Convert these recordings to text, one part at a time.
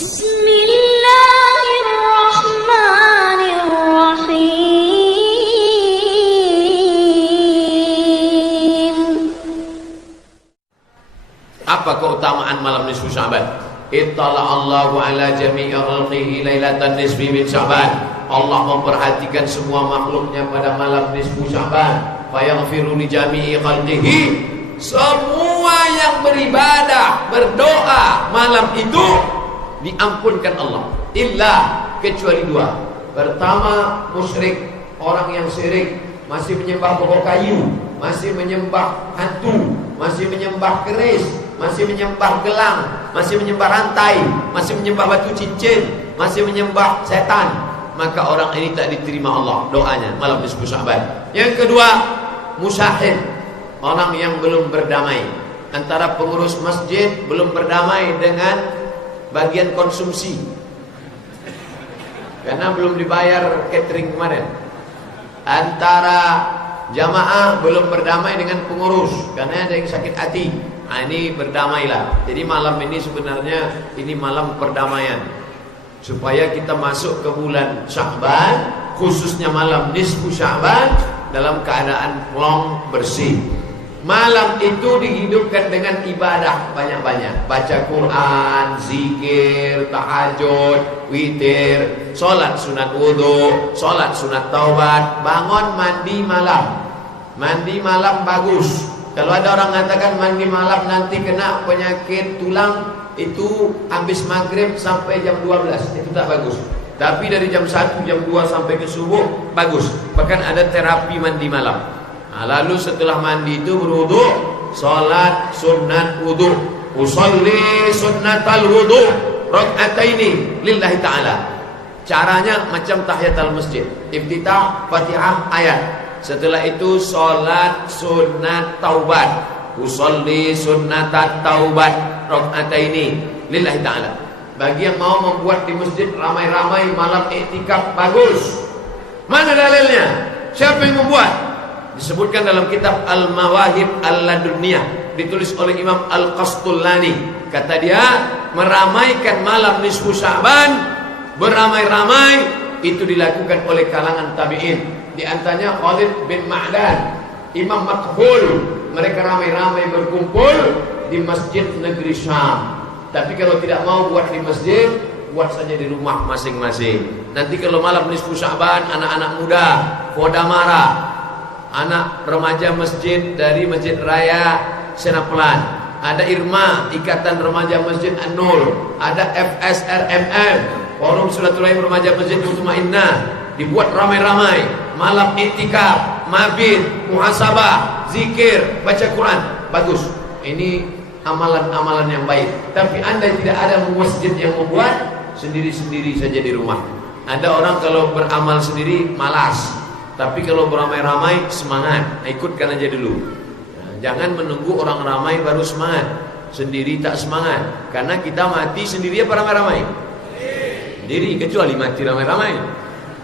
Bismillahirrahmanirrahim. Apa keutamaan malam nisfu Sya'ban? Ittala Allahu ala jami'i khalqihi lailatan nisfi min Sya'ban. Allah memperhatikan semua makhluknya pada malam nisfu Sya'ban. Fayaghfiru li jami'i khalqihi. Semua yang beribadah, berdoa malam itu diampunkan Allah. Illa, kecuali dua. Pertama, musyrik, orang yang syirik, masih menyembah pokok kayu, masih menyembah hantu, masih menyembah keris, masih menyembah gelang, masih menyembah rantai, masih menyembah batu cincin, masih menyembah setan, maka orang ini tak diterima Allah doanya malam nisfu Sya'ban. Yang kedua, musyahid, orang yang belum berdamai. Antara pengurus masjid belum berdamai dengan bagian konsumsi, karena belum dibayar catering kemarin. Antara jamaah belum berdamai dengan pengurus, karena ada yang sakit hati. Nah, ini berdamailah. Jadi malam ini sebenarnya ini malam perdamaian, supaya kita masuk ke bulan Sya'ban, khususnya malam nisfu Sya'ban, dalam keadaan plong bersih. Malam itu dihidupkan dengan ibadah banyak-banyak, baca Quran, zikir, tahajud, witir, sholat sunat wudu, sholat sunat taubat, bangun mandi malam. Mandi malam bagus. Kalau ada orang mengatakan mandi malam nanti kena penyakit tulang, itu habis maghrib sampai jam 12, itu tak bagus. Tapi dari jam 1, jam 2 sampai ke subuh bagus. Bahkan ada terapi mandi malam. Nah, lalu setelah mandi itu berwudu, salat sunat wudu, usolli sunnatal wudu raka'ataini lillahi ta'ala. Caranya macam tahiyatul masjid, iftitah, Fatihah, ayat. Setelah itu salat sunat taubat, usolli sunnatat taubat raka'ataini lillahi ta'ala. Bagi yang mau membuat di masjid ramai-ramai malam iktikaf, bagus. Mana dalilnya? Siapa yang membuat? Disebutkan dalam kitab Al-Mawahib Al-Laduniyah, ditulis oleh Imam Al-Qastullani. Kata dia, meramaikan malam nisfu Sya'ban beramai-ramai itu dilakukan oleh kalangan tabi'in. Di antaranya Khalid bin Ma'dan, Imam Makhul. Mereka ramai-ramai berkumpul di masjid negeri Syam. Tapi kalau tidak mau buat di masjid, buat saja di rumah masing-masing. Nanti kalau malam nisfu Sya'ban, anak-anak muda Kodamara, anak remaja masjid dari Masjid Raya Senapelan, ada Irma, Ikatan Remaja Masjid An-Nur, ada FSRMM, Forum Silaturahim Remaja Masjid Mutmainnah, dibuat ramai-ramai malam iktikaf, mabit, muhasabah, zikir, baca Quran, bagus. Ini amalan-amalan yang baik. Tapi anda tidak ada masjid yang membuat, sendiri-sendiri saja di rumah. Ada orang kalau beramal sendiri malas, tapi kalau beramai-ramai semangat. Ikutkan aja dulu. Nah, jangan menunggu orang ramai baru semangat. Sendiri tak semangat. Karena kita mati sendiri apa ramai-ramai? Sendiri, kecuali mati ramai-ramai.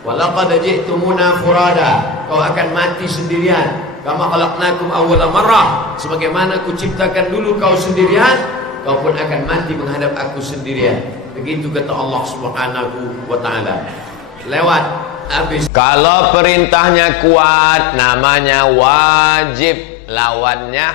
Walaqad ji'tumuna furada. Kau akan mati sendirian. Kama khalaqnakum awwala marrah. Sebagaimana kuciptakan dulu kau sendirian, kau pun akan mati menghadap aku sendirian. Begitu kata Allah Subhanahu wa taala. Lewat habis. Kalau perintahnya kuat namanya wajib, lawannya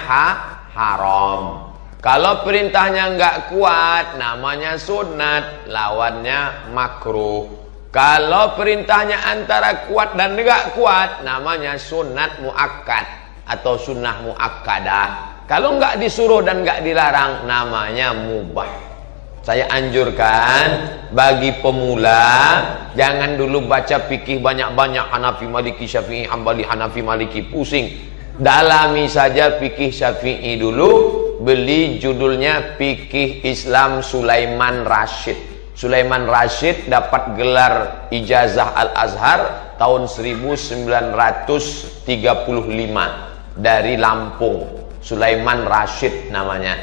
haram. Kalau perintahnya enggak kuat namanya sunat, lawannya makruh. Kalau perintahnya antara kuat dan enggak kuat namanya sunat muakkad atau sunnah muakkadah. Kalau enggak disuruh dan enggak dilarang namanya mubah. Saya anjurkan bagi pemula, jangan dulu baca fikih banyak-banyak, Hanafi, Maliki, Syafi'i, Hambali, Hanafi, Maliki, pusing. Dalami saja fikih Syafi'i dulu, beli judulnya Fikih Islam Sulaiman Rasyid. Sulaiman Rasyid dapat gelar ijazah Al-Azhar tahun 1935 dari Lampung. Sulaiman Rasyid namanya,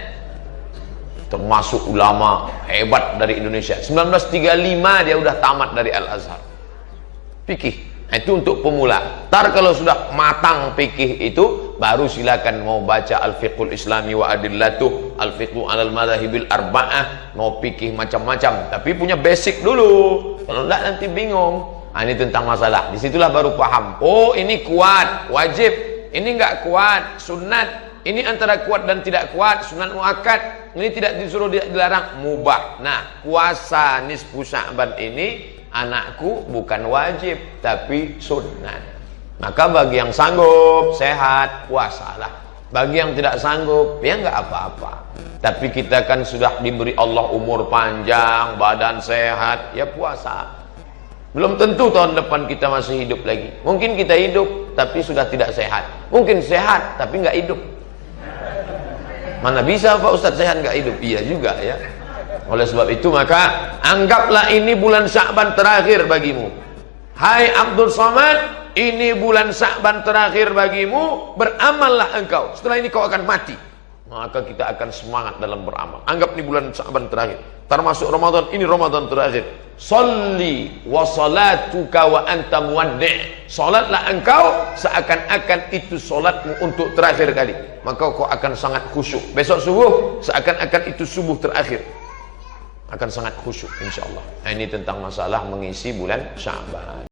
termasuk ulama hebat dari Indonesia. 1935 dia udah tamat dari Al-Azhar. Fikih. Nah, itu untuk pemula. Ntar kalau sudah matang fikih itu, baru silakan mau baca Al-Fiqhul Islami wa Adillatuh, Al-Fiqhu alal Madhahibil Arba'ah, mau fikih macam-macam, tapi punya basic dulu. Kalau enggak nanti bingung. Nah, ini tentang masalah. Disitulah baru paham. Oh, ini kuat, wajib. Ini enggak kuat, sunat. Ini antara kuat dan tidak kuat, sunat muakkad. Ini tidak disuruh, dilarang, mubah. Nah, puasa nisfu Sya'ban ini anakku bukan wajib, tapi sunat. Maka bagi yang sanggup, sehat, puasalah. Bagi yang tidak sanggup, ya enggak apa-apa. Tapi kita kan sudah diberi Allah umur panjang, badan sehat, ya puasa. Belum tentu tahun depan kita masih hidup lagi. Mungkin kita hidup tapi sudah tidak sehat. Mungkin sehat tapi nggak hidup. Mana bisa Pak Ustadz sehat nggak hidup? Iya juga ya. Oleh sebab itu maka anggaplah ini bulan Sya'ban terakhir bagimu. Hai Abdul Somad, ini bulan Sya'ban terakhir bagimu, beramallah engkau. Setelah ini kau akan mati. Maka kita akan semangat dalam beramal. Anggap ini bulan Sya'ban terakhir. Termasuk Ramadan, ini Ramadan terakhir. Sholli wa salatuka wa anta muwaddi'. Salatlah engkau seakan-akan itu salatmu untuk terakhir kali. Maka kau akan sangat khusyuk. Besok subuh seakan-akan itu subuh terakhir. Akan sangat khusyuk insyaallah. Nah, ini tentang masalah mengisi bulan Sya'ban.